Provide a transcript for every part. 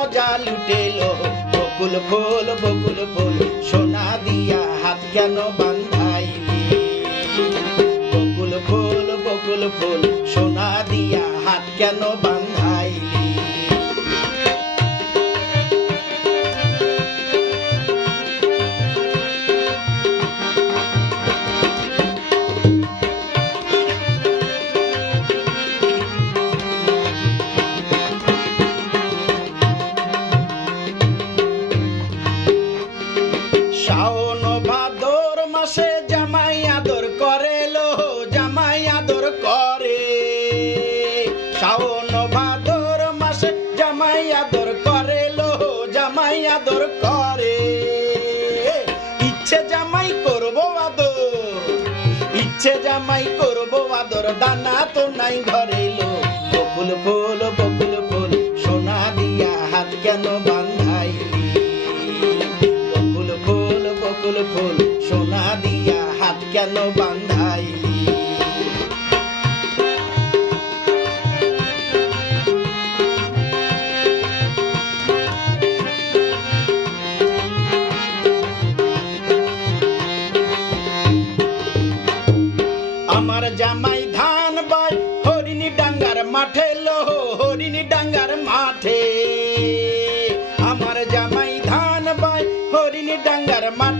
মজা লুটেলো। বকুল ফুল বকুল ফুল সোনা দিয়া হাত কেন বান্ধাইলি শাওন ভাদর মাসে জামাই আদর করে লো, জামাই আদর করে। শাওন ভাদর মাসে জামাই আদর করে লো, জামাই আদর করে। ইচ্ছে জামাই করব আদর, ইচ্ছে জামাই করব আদর, দানা তো নাই ঘরে লো ফুল ফুল কেন বান্ধাইলি? আমার জামাই ধান বাই হরিণী ডাঙ্গার মাঠে লো, হরিণী ডাঙ্গার মাঠে। আমার জামাই ধান বাই হরিণী ডাঙ্গার মাঠে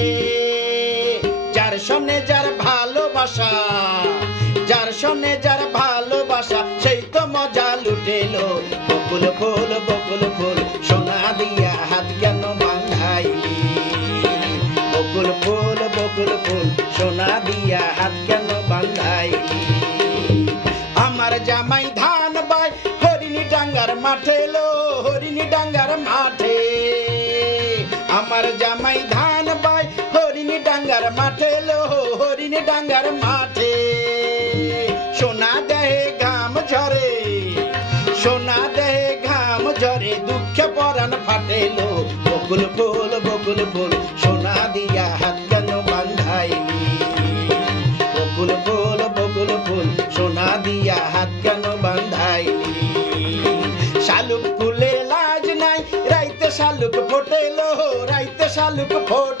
যার সনে যার ভালোবাসা, যার সনে যার ভালোবাসা, সেই তো মজা লুটেলো। বকুল ফুল বকুল ফুল, সোনা দিয়া হাত কেন বান্ধাইলি বকুল ফুল বকুল ফুল, সোনা দিয়া হাত কেন বান্ধাইলি আমার জামাই ধান বাই, হরিণী ডাঙ্গার মাঠে লো, হরিণী ডাঙ্গার মাঠে। আমার জামাই ধান ডাঙ্গার মাঠে সোনা দেহে ঘাম ঝরে সোনা দেহে ঘাম ঝরে দুঃখে পরাণ ফাটেলো বকুল ফুল বকুল ফুল সোনা দিয়া হাত কেন বান্ধাইলি বকুল ফুল বকুল ফুল সোনা দিয়া হাত কেন বান্ধাইলি শালুক ফুলের লাজ নাই রাইতে শালুক ফোটে লো রাইতে শালুক ফোটে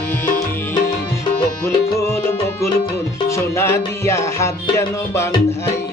সোনা দিয়া হাত কেন বান্ধাইলি